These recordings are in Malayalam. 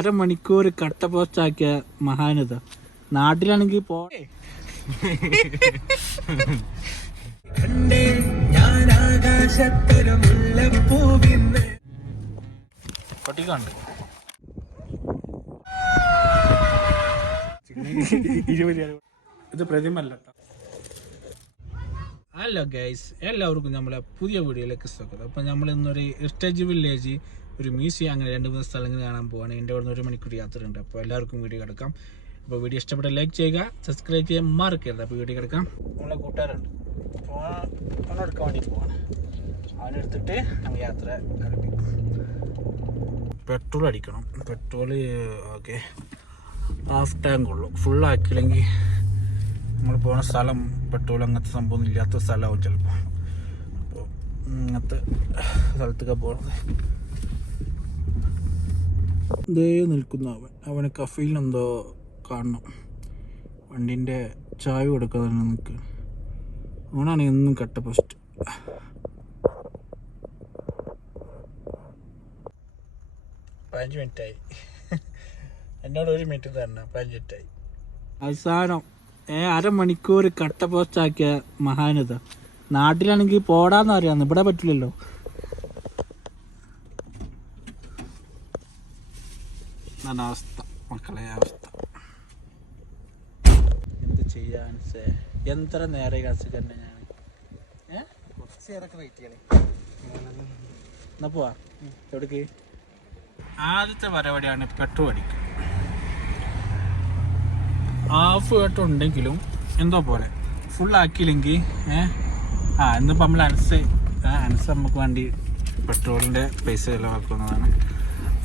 അരമണിക്കൂർ കട്ട പോസ്റ്റ് ആക്കിയ മഹാനത. നാട്ടിലാണെങ്കിൽ പൊട്ടിക്കണ്ട് ഇത് പ്രതിമല്ല. ഹലോ ഗൈസ്, എല്ലാവർക്കും നമ്മളെ പുതിയ വീഡിയോയിലേക്ക് സ്വാഗതം. അപ്പം നമ്മൾ ഇന്നൊരു ഹെറിറ്റേജ് വില്ലേജ്, ഒരു മ്യൂസിയം, അങ്ങനെ 2-3 സ്ഥലങ്ങൾ കാണാൻ പോവാണ്. എൻ്റെ അവിടെ നിന്ന് 1 മണിക്കൂർ യാത്രയുണ്ട്. അപ്പോൾ എല്ലാവർക്കും വീഡിയോ കിടക്കാം. അപ്പോൾ വീഡിയോ ഇഷ്ടപ്പെട്ട ലൈക്ക് ചെയ്യുക, സബ്സ്ക്രൈബ് ചെയ്യാൻ മറക്കരുത്. അപ്പോൾ വീഡിയോ കിടക്കാം. നമ്മളെ കൂട്ടുകാരുണ്ട്, ഫോൺ എടുക്കാൻ വേണ്ടി പോവാണ്. അവനെടുത്തിട്ട് നമ്മൾ യാത്ര ആരംഭിക്കും. പെട്രോൾ അടിക്കണം. പെട്രോൾ ഓക്കെ, ഹാഫ് ടാങ്ക് ഉള്ളൂ. ഫുള്ളാക്കിയില്ലെങ്കിൽ നമ്മൾ പോകുന്ന സ്ഥലം പെട്രോൾ അങ്ങനത്തെ സംഭവം ഇല്ലാത്ത സ്ഥലമാവും ചിലപ്പോൾ. അപ്പോൾ ഇങ്ങനത്തെ സ്ഥലത്തൊക്കെ പോകുന്നത്. ഇതേ നിൽക്കുന്ന അവന് കഫീലിനെന്തോ കാണണം. വണ്ടീൻ്റെ ചായ കൊടുക്കാതെ തന്നെ നിൽക്കുക. അവനാണ് എന്നും കട്ട പോസ്റ്റ്. 5 മിനിറ്റായി. എന്നോട് 1 മിനിറ്റ് തന്നെ 5 മിനിറ്റായി. അവസാനം അരമണിക്കൂർ കട്ട പോസ്റ്റ് ആക്കിയ മഹാനത. നാട്ടിലാണെങ്കിൽ പോടാന്ന് അറിയാന്ന്, ഇവിടെ പറ്റില്ലല്ലോ. അവസ്ഥ മക്കളെ, അവസ്ഥ എന്ത് ചെയ്യാൻ. എത്ര നേരെ കാണിച്ചു തന്നെ ഞാൻ എന്നാ പോവാ. എവിടേക്ക്? ആദ്യത്തെ പരിപാടിയാണ് പെട്രോൾ അടിക്കുക. ഹാഫ് കേട്ടോ ഉണ്ടെങ്കിലും എന്തോ പോലെ ഫുള്ളാക്കിയില്ലെങ്കിൽ ഇന്നിപ്പോൾ നമ്മൾ അനസ് നമുക്ക് വേണ്ടി പെട്രോളിൻ്റെ പൈസ ചിലവാക്കുന്നതാണ്.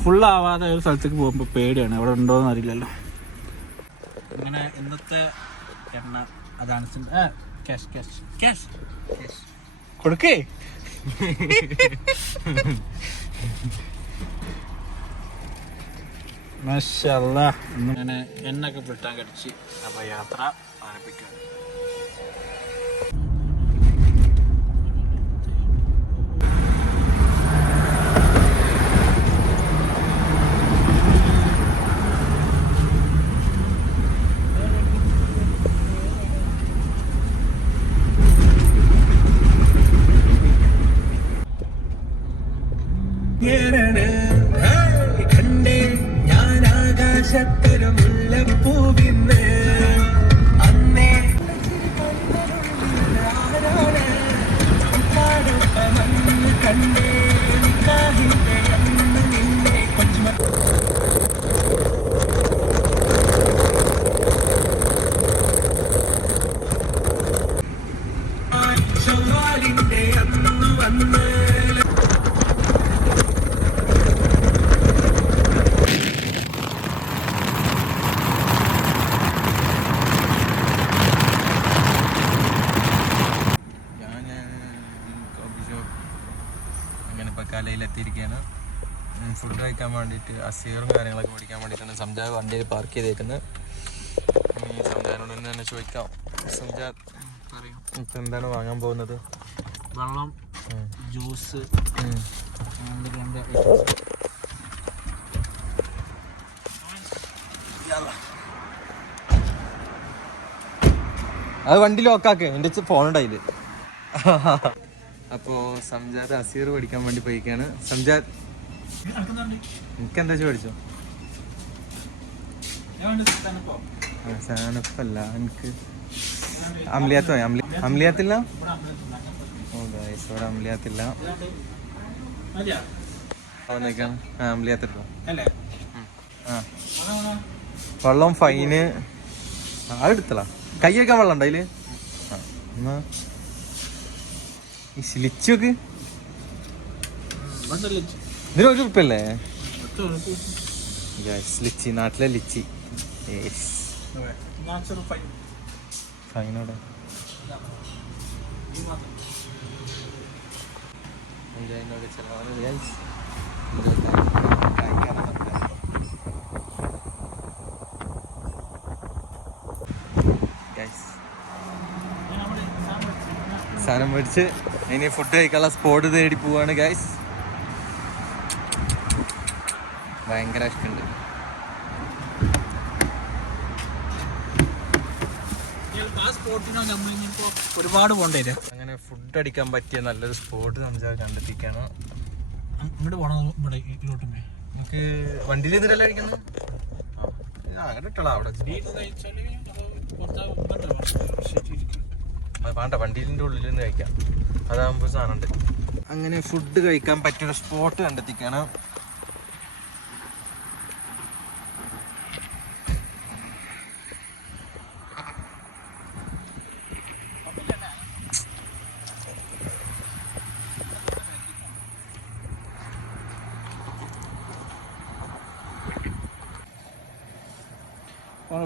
ഫുള്ളാവാതെ ഒരു സ്ഥലത്തേക്ക് പോകുമ്പോൾ പേടിയാണ്, അവിടെ ഉണ്ടോയെന്ന് അറിയില്ലല്ലോ. അങ്ങനെ ഇന്നത്തെ എണ്ണ അതാണ്. ക്യാഷ് ക്യാഷ് ക്യാഷ് ക്യാഷ് കൊടുക്കേ. മാഷാല്ലാ, ഇങ്ങനെ എണ്ണൊക്കെ പിട്ടാൻ കടിച്ച് അപ്പോൾ യാത്ര ആരംഭിക്കുക. കലയിലെത്തിയിരിക്കുകയാണ്. ഫുഡ് കഴിക്കാൻ വേണ്ടിയിട്ട് അസീറും കാര്യങ്ങളൊക്കെ മേടിക്കാൻ വേണ്ടിയിട്ടാണ് സംജാദ് വണ്ടിയിൽ പാർക്ക് ചെയ്തേക്കുന്നത്. സംജാദിനോട് തന്നെ ചോദിക്കാം. സംജാദ് ഇപ്പം എന്താണ് വാങ്ങാൻ പോകുന്നത്? വെള്ളം, ജ്യൂസ്, അത് വണ്ടി ലോക്കാക്ക്. എൻ്റെ ഫോണുണ്ടായില്ല. അപ്പോൾ സംജാദ് അസീർ പഠിക്കാൻ വേണ്ടി പോയിക്കാണ്. സംജാദ്, എനിക്കെന്താ ചോദിച്ചോ? സാനപ്പല്ല, എനിക്ക് അമ്ലിയാത്ത് പോയി. അമ്ലിയാത്തില്ല. ഓ ഗൈസ്, ഇവിടെ അമ്ലിയാത്തില്ല. അമ്ലിയാത്തില്ല. വെള്ളം ഫൈന് അതെടുത്തല. കൈ വയ്ക്കാൻ വെള്ളം ഉണ്ടോ അതില്? എന്നാ ലിച്ചൊക്കെ ഇതിന് 1 ഉറുപ്പ്യല്ലേ? ലിച്ചി, നാട്ടിലെ ലിച്ചി. ഫൈനോടെ സാധനം മേടിച്ച് ഇനി ഫുഡ് കഴിക്കാനുള്ള സ്പോട്ട് തേടി പോവാണ് ഗൈസ്. ഭയങ്കര ഇഷ്ടമുണ്ട്. സ്പോട്ടിനോ നമ്മളിപ്പോൾ ഒരുപാട് പോകേണ്ടി വരും. അങ്ങനെ ഫുഡ് അടിക്കാൻ പറ്റിയ നല്ലൊരു സ്പോട്ട് സംസാരം കണ്ടെത്തിക്കാണ്. അങ്ങോട്ട് പോകണം. ഇവിടെ ഇതിലോട്ടുമേ നമുക്ക് വണ്ടിയിൽ ഇതിലെല്ലാം അടിക്കുന്നത് അങ്ങനെ ഇട്ടോളാം. അവിടെ വേണ്ട, വണ്ടിയിലിൻ്റെ ഉള്ളിൽ നിന്ന് കഴിക്കാം, അതാകുമ്പോൾ സാധനം ഉണ്ട്. അങ്ങനെ ഫുഡ് കഴിക്കാൻ പറ്റിയൊരു സ്പോട്ട് കണ്ടെത്തിക്കാണ്.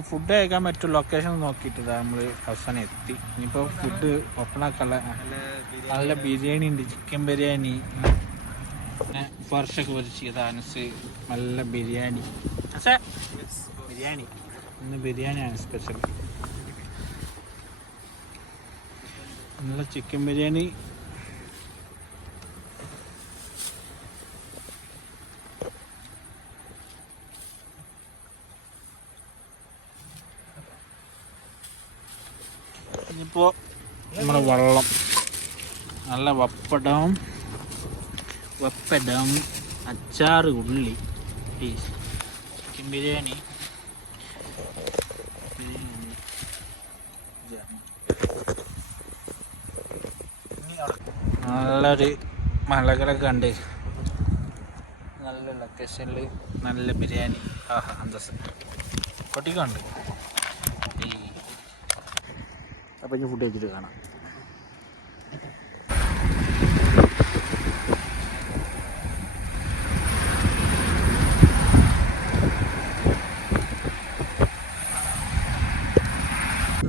ഫുഡ് കഴിക്കാൻ പറ്റും ലൊക്കേഷൻ നോക്കിയിട്ട് നമ്മൾ അവസാനം എത്തി. ഇനിയിപ്പോൾ ഫുഡ് ഓപ്പണാക്കല്ല. നല്ല ബിരിയാണി ഉണ്ട്, ചിക്കൻ ബിരിയാണി, പിന്നെ ഫർഷൊക്കെ പൊരിച്ചത് അനസ്, നല്ല ബിരിയാണി. ബിരിയാണി ഇന്ന് ബിരിയാണിയാണ് സ്പെഷ്യൽ. നല്ല ചിക്കൻ ബിരിയാണി. ഇനിയിപ്പോൾ നമ്മുടെ വെള്ളം, നല്ല പപ്പടം, അച്ചാറ്, ഉള്ളി, ചിക്കൻ ബിരിയാണി, നല്ലൊരു മലകളൊക്കെ കണ്ട് നല്ല ലൊക്കേഷനിൽ നല്ല ബിരിയാണി. ആഹാ അന്തസ് കൊട്ടിക്കുണ്ട്. അപ്പം ഇനി ഫുഡ് കഴിച്ചിട്ട് കാണാം.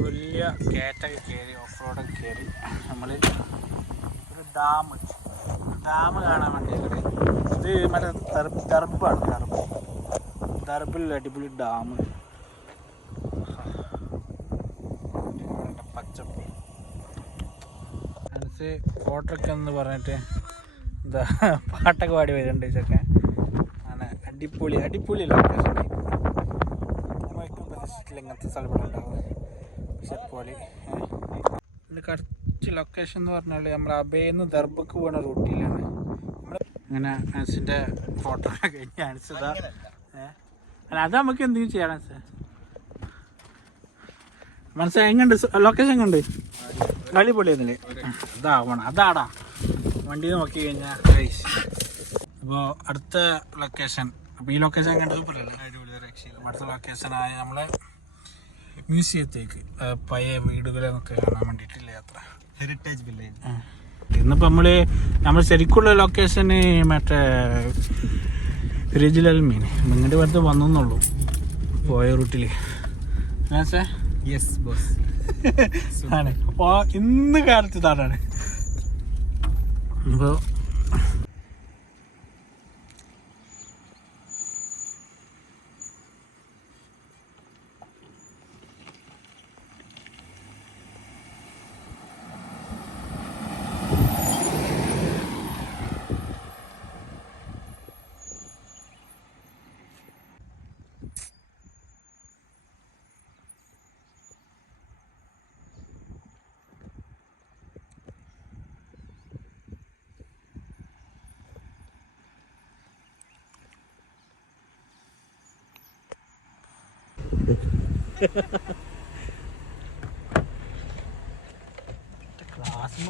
വലിയ കയറ്റൊക്കെ കയറി, ഓഫ് റോഡൊക്കെ കയറി നമ്മൾ ഒരു ഡാം കാണാൻ വേണ്ടി. ഇത് മറ്റേ ദർബാണ്. ദർബിൽ അടിപൊളി ഡാം. പച്ചപ്പ് മനസ്സ് ഫോട്ടോയൊക്കെ എന്ന് പറഞ്ഞിട്ട് എന്താ പാട്ടൊക്കെ പാടി വരുന്നുണ്ട്. ഇതൊക്കെ ആണ് അടിപൊളി ലൊക്കേഷൻ. നമുക്കും പ്രതീക്ഷിച്ചിട്ടില്ല ഇങ്ങനത്തെ സ്ഥലം ഉണ്ടാവും. പക്ഷെ പോലെ ഇതിൻ്റെ കറക്റ്റ് ലൊക്കേഷൻ എന്ന് പറഞ്ഞാൽ നമ്മൾ അബേന്ന് ദർബക്ക് പോകുന്ന റൂട്ടിലാണ്. അങ്ങനെ അനസിൻ്റെ ഫോട്ടോ കഴിഞ്ഞ് അനസിതാ. അല്ല അത് നമുക്ക് എന്തെങ്കിലും ചെയ്യണം സാർ. മനസ്സിലായി എങ്ങുണ്ട് ലൊക്കേഷൻ? കണ്ട് അടിപൊളിയായിരുന്നില്ലേ? അതാടാ വണ്ടി നോക്കി കഴിഞ്ഞാൽ. അപ്പോൾ അടുത്ത ലൊക്കേഷൻ, അപ്പോൾ ഈ ലൊക്കേഷൻ കണ്ടത് പോലെയല്ലേ? അടുത്ത ലൊക്കേഷനായ നമ്മളെ മ്യൂസിയത്തേക്ക്, പഴയ വീടുകളെന്നൊക്കെ കാണാൻ വേണ്ടിയിട്ടില്ല യാത്ര. Heritage village. ഇന്നിപ്പോൾ നമ്മൾ ശരിക്കുള്ള ലൊക്കേഷന് മറ്റേ റിജിലൽമീൻ ഇങ്ങോട്ട് വെറുതെ വന്നെന്നുള്ളൂ പോയ റൂട്ടിൽ. യെസ് ബോസ് ആണ്. അപ്പോൾ ഇന്ന് കാലത്ത് ഇതാണ്. അപ്പോൾ ക്ലാസ്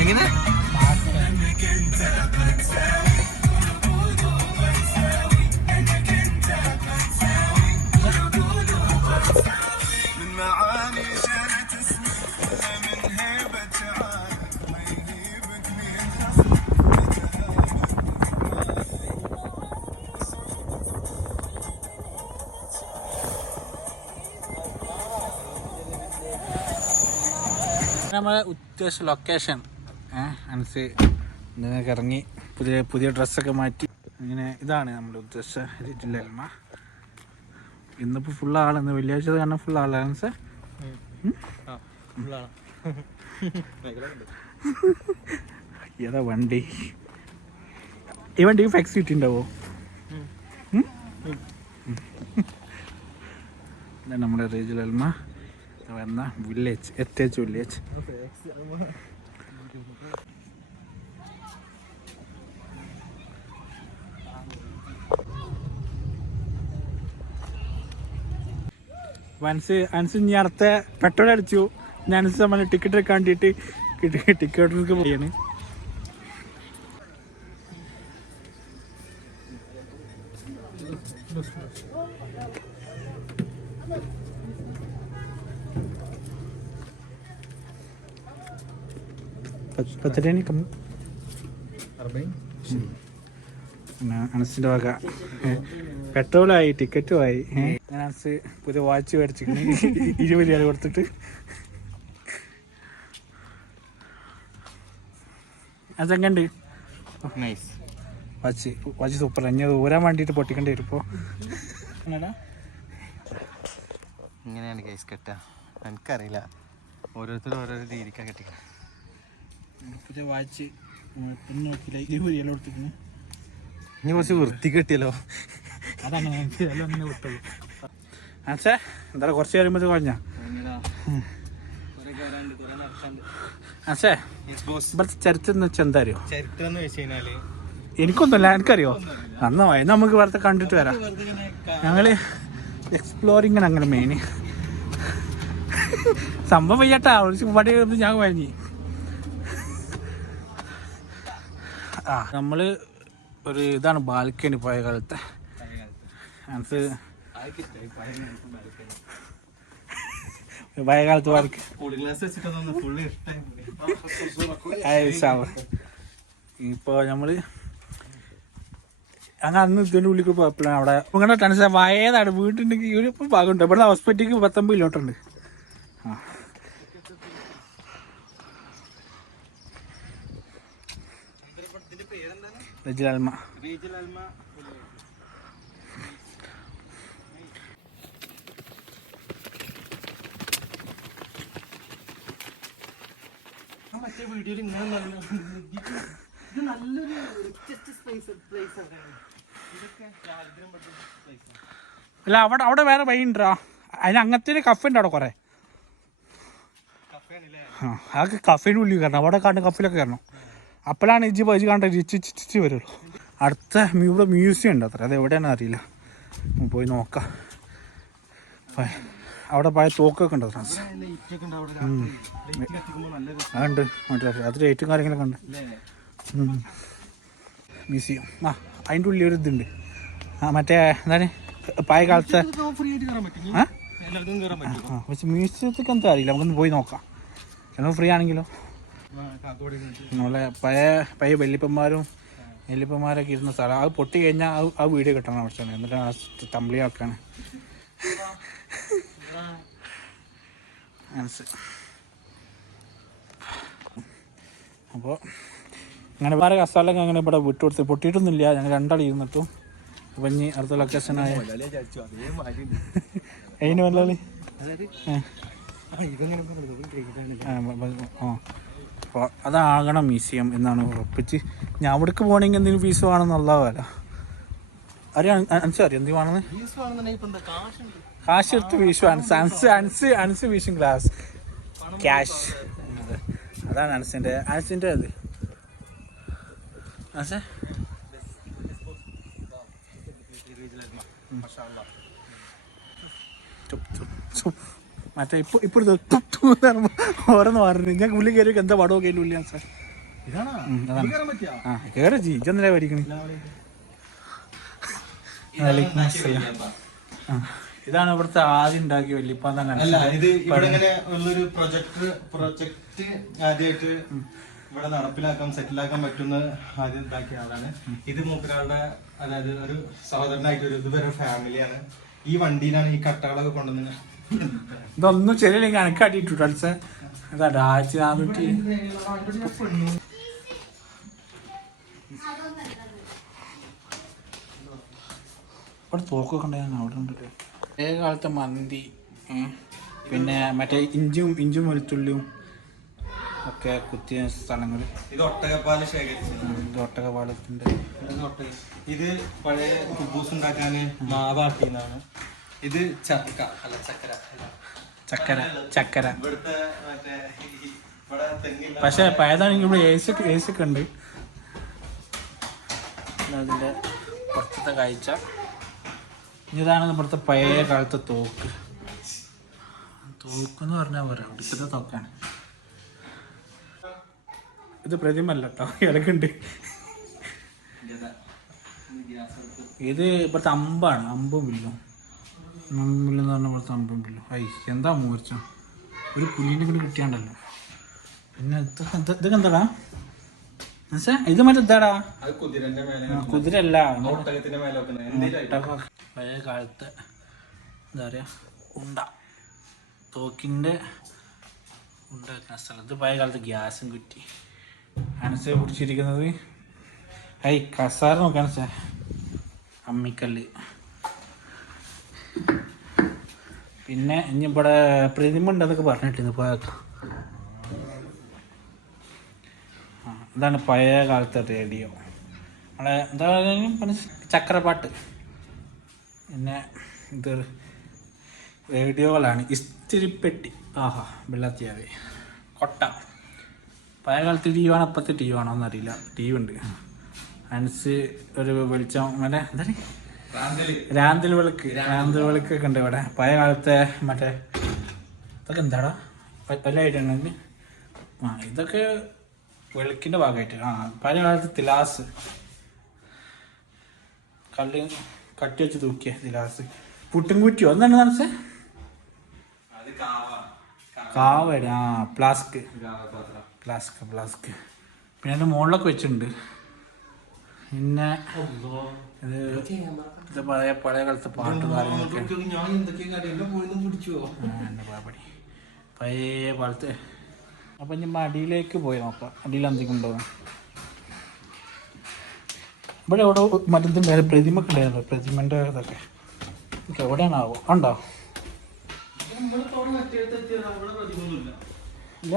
എങ്ങനെ നമ്മളെ ഉദ്ദേശ ലൊക്കേഷൻ അനുസരിച്ച് നിങ്ങൾക്ക് ഇറങ്ങി പുതിയ ഡ്രസ്സൊക്കെ മാറ്റി അങ്ങനെ ഇതാണ് നമ്മുടെ ഉദ്ദേശ ജില്ലയിൽമ. ഇന്നിപ്പോൾ ഫുൾ ആളെന്ന് വെള്ളിയാഴ്ച കാരണം ഫുൾ ആളാണ് സാർ. ഏതാ വണ്ടി? ഈ വണ്ടിക്ക് ഫെക്സിറ്റി ഉണ്ടാവോ? ഇതാണ് നമ്മുടെ റീജിയൽമ വരുന്ന വില്ലേജ്, എത്തേജ് വില്ലേജ്. അൻസ് ഇനി അടുത്ത പെട്രോൾ അടിച്ചു. ഞാൻ നമ്മൾ ടിക്കറ്റ് എടുക്കാൻ വേണ്ടിയിട്ട് ടിക്കറ്റ് പോയാണ്. അനസിന്റെ വക പെട്രോളായി ടിക്കറ്റുമായി. ഞാൻ അനസ് പുതിയ വാച്ച് മേടിച്ചിരിക്കുന്നു 20 രൂപ കൊടുത്തിട്ട്. അതെങ്ങണ്ട് വാച്ച് സൂപ്പർ. ഇനി അത് ഊരാൻ വേണ്ടിയിട്ട് പൊട്ടിക്കേണ്ടി വരും. ഇപ്പോൾ ഇങ്ങനെയാണ് കേസ് കെട്ടാ, എനിക്കറിയില്ല. ഓരോരുത്തരും ഓരോരോ രീതിക്കാണ് കെട്ടിക്കുക. പുതിയ വാച്ച് നോക്കിയില്ല 20 രൂപ കൊടുത്തിരിക്കുന്നു. ഇനി കുറച്ച് വൃത്തി കിട്ടിയല്ലോ. അതങ്ങനെ അങ്ങനെ വിട്ടുള്ളൂ. ആൻസേ എന്തായാലും കുറച്ച് കഴിയുമ്പോൾ കുഴഞ്ഞ ആൻസേ ഇവിടുത്തെ ചരിത്രം എന്ന് വെച്ചാൽ എന്താ അറിയോ? ചരിത്രം എന്ന് വെച്ച് കഴിഞ്ഞാല് എനിക്കൊന്നുമില്ല, എനിക്കറിയോ. നന്നായി നമുക്ക് വെറുതെ കണ്ടിട്ട് വരാം. ഞങ്ങള് എക്സ്പ്ലോറിങ് അങ്ങനെ മെയിൻ സംഭവം വയ്യട്ടാ. പടി ഞാൻ കഴിഞ്ഞി. നമ്മള് ഒരു ഇതാണ് ബാൽക്കണി പഴയ കാലത്തെ. പഴയ കാലത്ത് ബാൽക്കണി ഇപ്പോൾ നമ്മള് അങ്ങനെ അന്ന് ഇതിൻ്റെ ഉള്ളിൽ പോയപ്പോഴാണ് അവിടെ നിങ്ങളുടെ ടെൻഷൻ വയതാണ് വീട്ടുണ്ടെങ്കിൽ ഒരു ഭാഗമുണ്ട്. ഇവിടെ ഹോസ്പിറ്റലിലേക്ക് 19 കിലോമീറ്റർ ഉണ്ട്. റീജിയൽമ മറ്റേ വീഡിയോയിൽ ഇങ്ങനെ നല്ലൊരു അല്ല അവിടെ വേറെ വഴി ഉണ്ടോ? അതിന് അങ്ങനത്തെ കഫ ഉണ്ട് അവിടെ കുറെ. അതൊക്കെ കഫേൻ്റെ ഉള്ളിൽ കയറണം. അവിടെ കണ്ട് കഫയിലൊക്കെ കയറണം. അപ്പോഴാണ് ഇജ് പൈസ കണ്ട ഇച്ചിച്ച് വരുള്ളൂ. അടുത്ത ഇവിടെ മ്യൂസിയം ഉണ്ട് അത്ര. അത് എവിടെയാണെന്ന് അറിയില്ല. പോയി നോക്കാം. അവിടെ പഴയ തോക്കൊക്കെ ഉണ്ട്. അതുണ്ട് മറ്റേ അത് റേറ്റും കാര്യങ്ങളൊക്കെ ഉണ്ട്. മ്യൂസിയം അതിൻ്റെ ഉള്ളിൽ ഒരു ഇതുണ്ട്. മറ്റേ എന്താണ് പഴയ കാലത്തെ. പക്ഷെ മ്യൂസിയത്തേക്ക് എന്താ അറിയില്ല. നമുക്കൊന്ന് പോയി നോക്കാം. ചിലപ്പോൾ ഫ്രീ ആണെങ്കിലോ. നമ്മളെ പഴയ വല്യപ്പന്മാരൊക്കെ ഇരുന്ന സ്ഥലം. അത് പൊട്ടി കഴിഞ്ഞാൽ ആ വീഡിയോ കിട്ടണം ആവശ്യമാണ്. എന്നിട്ട് ആ തമ്പിളിയാക്കാണ്. അപ്പോൾ അങ്ങനെ വേറെ കസാലൊക്കെ അങ്ങനെ ഇവിടെ വിട്ടുകൊടുത്ത് പൊട്ടിയിട്ടൊന്നുമില്ല. ഞങ്ങൾ രണ്ടാൾ ഇരുന്നിട്ടും. അപ്പം ഇനി അടുത്ത ലൊക്കേഷനായ അതിന് വല്ലാളി അപ്പോൾ അതാകണം മ്യൂസിയം എന്നാണ് ഉറപ്പിച്ച്. ഞാൻ അവിടേക്ക് പോകണമെങ്കിൽ എന്തെങ്കിലും ഫീസ് വേണമെന്നുള്ള വില അറിയാം. അറിയാം എന്ത് വേണമെന്ന്. കാശ് എടുത്ത് വീശു. അൻസ് വീശും ഗ്ലാസ് ക്യാഷ്. അതാണ് അൻസിൻ്റെ അത്. അൻസേ മറ്റേ ഇപ്പോൾ ഓരോന്ന് പറഞ്ഞു ഞാൻ ഉള്ളിൽ കയറി എന്താ പടമൊക്കെ അതിൻ്റെ ഉള്ളിൽ സാർ ആ കയറി ഇജെന്തിനാ പഠിക്കണേ ഇതാണ് ഇവിടുത്തെ ആദ്യം ഉണ്ടാക്കിയ വല്യപ്പ തന്നെ ഇത് ഇവിടെ ഇങ്ങനെ ഉള്ളൊരു പ്രൊജക്ട് ആദ്യമായിട്ട് ഇവിടെ നടപ്പിലാക്കാൻ സെറ്റിലാക്കാൻ പറ്റുന്ന ആദ്യം ഇതാക്കിയ ആളാണ്. ഇത് മൂപ്പരാളുടെ അതായത് ഒരു സഹോദരനായിട്ട് ഒരു ഇതുവരെ ഫാമിലിയാണ്. ഈ വണ്ടിയിലാണ് ഈ കട്ടകളൊക്കെ കൊണ്ടുവന്ന് ഇതൊന്നും ശരിയല്ലെങ്കിൽ കണക്കാട്ടിട്ടു അടിച്ച അതാ 1400 ഇവിടെ തോക്കൊക്കെ ഉണ്ടായിരുന്നു അവിടെ ഉണ്ടല്ലോ. ഏക കാലത്തെ മന്തി പിന്നെ മറ്റേ ഇഞ്ചും വെളുത്തുള്ളിയും ഒക്കെ കുത്തിയ സ്ഥലങ്ങൾ. ഇത് ഒട്ടകപ്പാല് ശേഖരിച്ചത്. ഒട്ടകപാലത്തിന്റെ ഇത് പഴയ കുബൂസ് ഉണ്ടാക്കാന് മാവാട്ടിന്നാണ്. ഇത് ചക്ക അല്ല ചക്കര ഇവിടുത്തെ മറ്റേ ഇവിടെ തെങ്ങില്ല. പക്ഷെ പഴയതാണെങ്കിൽ ഇവിടെ ഏസി ഒക്കെ ഉണ്ട്. അതിന്റെ പുറത്തത്തെ കാഴ്ച ഇതാണ് ഇവിടുത്തെ പഴയ കാലത്തെ തോക്കെന്ന് പറഞ്ഞാൽ പറയാം ഇവിടുത്തെ തോക്കാണ്. ഇത് പ്രതിമല്ല കേട്ടോ, ഇടക്കുണ്ട്. ഇത് ഇവിടുത്തെ അമ്പാണ്, അമ്പും വില്ലും എന്ന് പറഞ്ഞ ഇവിടുത്തെ അമ്പും വില്ലും. എന്താ മൂർച്ച ഒരു പുലിൻ്റെ കൂടി കിട്ടിയാണ്ടല്ലോ. പിന്നെ ഇതൊക്കെ എന്താടാ ഇത് മറ്റേ ഇതാടാ കുതിരല്ല പഴയ കാലത്തെ എന്താ പറയുക തോക്കിൻ്റെ ഉണ്ട വെക്കുന്ന സ്ഥലത്ത് പഴയ കാലത്ത് ഗ്യാസും കുറ്റി അനസെ പിടിച്ചിരിക്കുന്നത്. കസാര നോക്കാൻ അമ്മിക്കല്ല്. പിന്നെ ഇനി ഇവിടെ പ്രതിമ ഉണ്ട് അതൊക്കെ പറഞ്ഞിട്ടിരുന്നു പോയേക്കാം. ഇതാണ് പഴയ കാലത്തെ റേഡിയോ. നമ്മളെ എന്താ പറയുക ചക്രപ്പാട്ട്. പിന്നെ ഇത് റേഡിയോകളാണ്. ഇസ്തിരിപ്പെട്ടി. വെള്ളത്തിയാവേ കൊട്ട. പഴയ കാലത്ത് ടി വി ആണോ അപ്പത്തെ ടി വി ആണോ എന്നറിയില്ല. ടി വി ഉണ്ട്. അനസ് ഒരു വെളിച്ചം മറ്റേ എന്താ രാന്തൽ വിളക്കൊക്കെ ഉണ്ട് ഇവിടെ. പഴയ കാലത്തെ മറ്റേ ഇതൊക്കെ എന്താടാ പല ഐറ്റമുണ്ട്. ഇതൊക്കെ വെളുക്കിൻ്റെ ഭാഗമായിട്ട്. പഴയ കാലത്ത് തിലാസ് കല്ല് കട്ടി വെച്ച് തൂക്കിയ തിലാസ്. പുട്ടും കുറ്റിയോ എന്താണ് മനസ്സേ കാവട. ഫ്ലാസ്ക്. പിന്നെ അതിൻ്റെ മുകളിലൊക്കെ വെച്ചിട്ടുണ്ട്. പിന്നെ ഇത് പഴയ കാലത്തെ പാട്ട് കാര്യങ്ങളൊക്കെ പഴയ കാലത്തെ. അപ്പം ഞാൻ അടിയിലേക്ക് പോയി നോക്കാം. അടിയിൽ എന്തെങ്കിലും ഉണ്ടോ ഇവിടെ. എവിടെ മറ്റേ പ്രതിമ ഒക്കെ ഉണ്ടായിരുന്നല്ലോ. പ്രതിമൻ്റെ ഇതൊക്കെ എവിടെയാണാവോ ഉണ്ടോ ഇല്ല.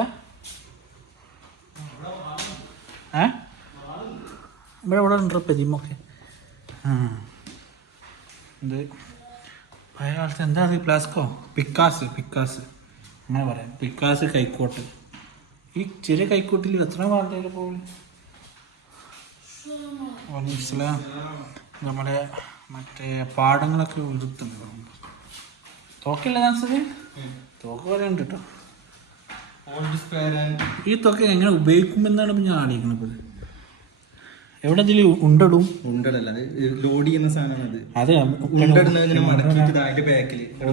ഇവിടെ ഉണ്ടോ പ്രതിമ ഒക്കെ. ഇത് പഴയ കാലത്ത് എന്താ പ്ലാസ്കോ പിക്കാസ് അങ്ങനെ പറയാം. പിക്കാസ് കൈക്കോട്ട്. ഈ ചെറിയ കൈക്കോട്ടിൽ എത്ര വാർത്തയിൽ പോകും. നമ്മുടെ മറ്റേ പാടങ്ങളൊക്കെ ഉരുത്തുണ്ട്. തോക്കില്ല താമസത് തോക്ക് പോലെ ഉണ്ട് കേട്ടോ. ഈ തോക്ക എങ്ങനെ ഉപയോഗിക്കുമെന്നാണ് ഞാൻ ആലോചിക്കുന്നത്. എവിടെ ഇതിൽ ഉണ്ടടും ലോഡ് ചെയ്യുന്ന സാധനമാണ് അത്.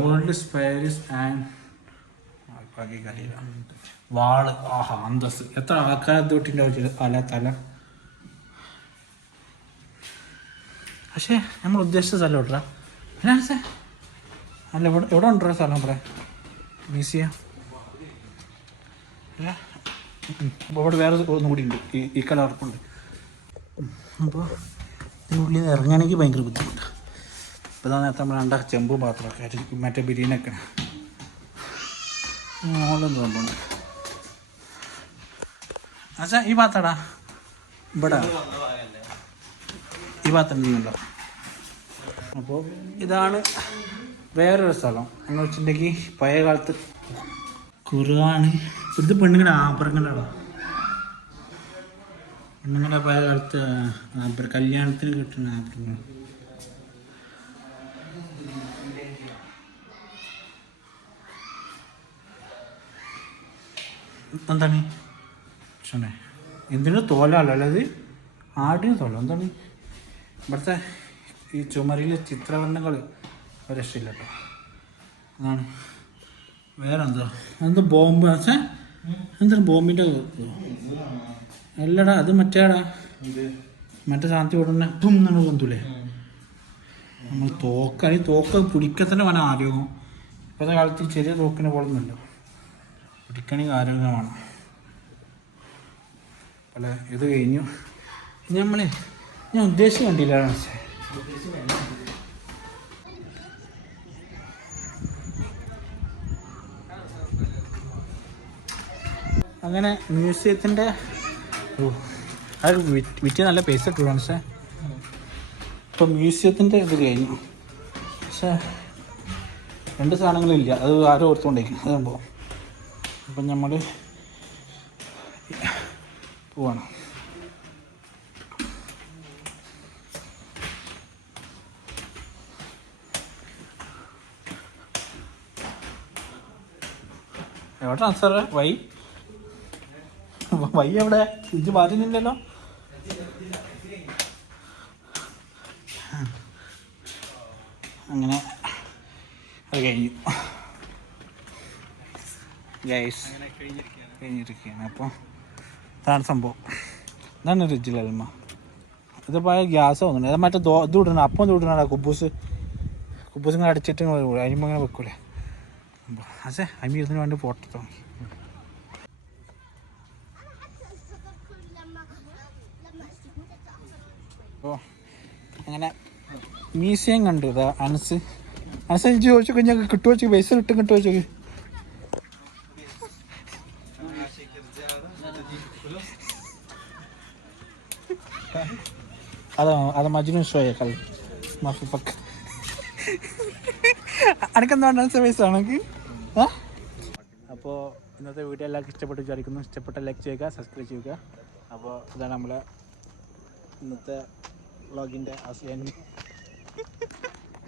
ഓൾഡ് സ്പെയർസ് ആൻഡ് വാള്. അന്തസ്. എത്ര ആൾക്കാരത്ത് തൊട്ടിൻ്റെ തല. പക്ഷേ നമ്മൾ ഉദ്ദേശിച്ച സ്ഥലം ഇട്ടാ അല്ല. എവിടെ ഉണ്ടോ സ്ഥലം ഇവിടെ മ്യൂസിയം അല്ല. ഇവിടെ വേറെ ഒന്നും കൂടി ഉണ്ട്. ഈ കളർപ്പുണ്ട്. അപ്പോൾ ഇതിനുള്ളിൽ നിന്ന് ഇറങ്ങുകയാണെങ്കിൽ ഭയങ്കര ബുദ്ധിമുട്ടാണ്. ഇപ്പോൾ നേരത്തെ നമ്മൾ രണ്ടാ ചെമ്പ് പാത്രമൊക്കെ മറ്റേ ബിരിയാണിയൊക്കെ മോളൊന്നും സംഭവമുണ്ട്. അച്ഛാ ഈ പാത്രടാ ഇവിടെ ഈ പാത്രം ഉണ്ടോ. അപ്പോൾ ഇതാണ് വേറൊരു സ്ഥലം എന്ന് വെച്ചിട്ടുണ്ടെങ്കിൽ പഴയ കാലത്ത് ഖുർആൻ. ഇത് പെണ്ണുങ്ങളുടെ ആഭരണങ്ങളാണ്. പെണ്ണുങ്ങളുടെ പഴയ കാലത്ത് കല്യാണത്തിന് കിട്ടുന്ന ആഭരണങ്ങൾ. എന്താണ് ക്ഷണേ എന്തിനു തോലാണല്ലോ അല്ലത് ആടിന് തോല എന്താണ് ഇവിടുത്തെ ഈ ചുമരിലെ ചിത്രവർണ്ണങ്ങൾ ഒരു രക്ഷയില്ല കേട്ടോ. അതാണ് വേറെ എന്താ ബോംബ് പക്ഷേ എന്താണ് ബോംബിൻ്റെ അല്ലടാ അത് മറ്റേടാ മറ്റേ ശാന്തി ഉടനെ തും എന്നാണ് കൊന്തൂലേ നമ്മൾ തോക്ക് പിടിക്കത്തന്നെ വേണം ആരോഗ്യം. ഇപ്പോഴത്തെ കാലത്ത് ചെറിയ തോക്കിനെ പോകുന്നുണ്ടോ പിടിക്കണമെങ്കിൽ ആരോഗ്യം വേണം. പല ഇത് കഴിഞ്ഞു ഞാൻ ഉദ്ദേശിച്ച് കണ്ടില്ല പക്ഷേ അങ്ങനെ മ്യൂസിയത്തിൻ്റെ അത് വിറ്റ് നല്ല പൈസ ഇട്ടുള്ളൂ പക്ഷേ ഇപ്പം മ്യൂസിയത്തിൻ്റെ ഇത് കഴിഞ്ഞു. പക്ഷേ 2 സാധനങ്ങളില്ല, അത് ആരും ഓർത്തുകൊണ്ടേക്കും അത് സംഭവം. അപ്പം നമ്മൾ പോവാണ്. എവിടെ സാറേ വൈ എവിടെ ഇത് മാറ്റുന്നില്ലല്ലോ. അങ്ങനെ അത് കഴിഞ്ഞു ഗൈസ് കഴിഞ്ഞിരിക്കുകയാണ്. അപ്പോൾ ഇതാണ് സംഭവം. ഇതാണ് റിജിലൽമ. ഇതിപ്പോൾ ഗ്യാസ് തോന്നുന്നു. അത് മറ്റേ ഇത് വിടണം അപ്പം ഇത് വിടണ കുബൂസ് ഇങ്ങനെ അടിച്ചിട്ട് അരിമ്പ് അങ്ങനെ വെക്കൂലേ. പക്ഷേ അമ്മ ഇതിന് വേണ്ടി ഫോട്ടോ തോന്നി. അപ്പോൾ അങ്ങനെ മ്യൂസിയം കണ്ടു. ഇതാ അനസ് ചോദിച്ചു കഴിഞ്ഞാൽ കിട്ടുമോ ചോദിച്ചു, പൈസ കിട്ടുമോ ചോദിച്ചു. അത് മജ്നു ഷോയെ കളി മാഫിപ്പക്ക് അനക്കെന്താണ് പൈസ ആണെങ്കിൽ. അപ്പോൾ ഇന്നത്തെ വീഡിയോ എല്ലാവർക്കും ഇഷ്ടപ്പെട്ടു വിചാരിക്കുന്നു. ഇഷ്ടപ്പെട്ട ലൈക്ക് ചെയ്യുക, സബ്സ്ക്രൈബ് ചെയ്യുക. അപ്പോൾ ഇതാണ് നമ്മളെ ഇന്നത്തെ വ്ളോഗിൻ്റെ അവസാനം.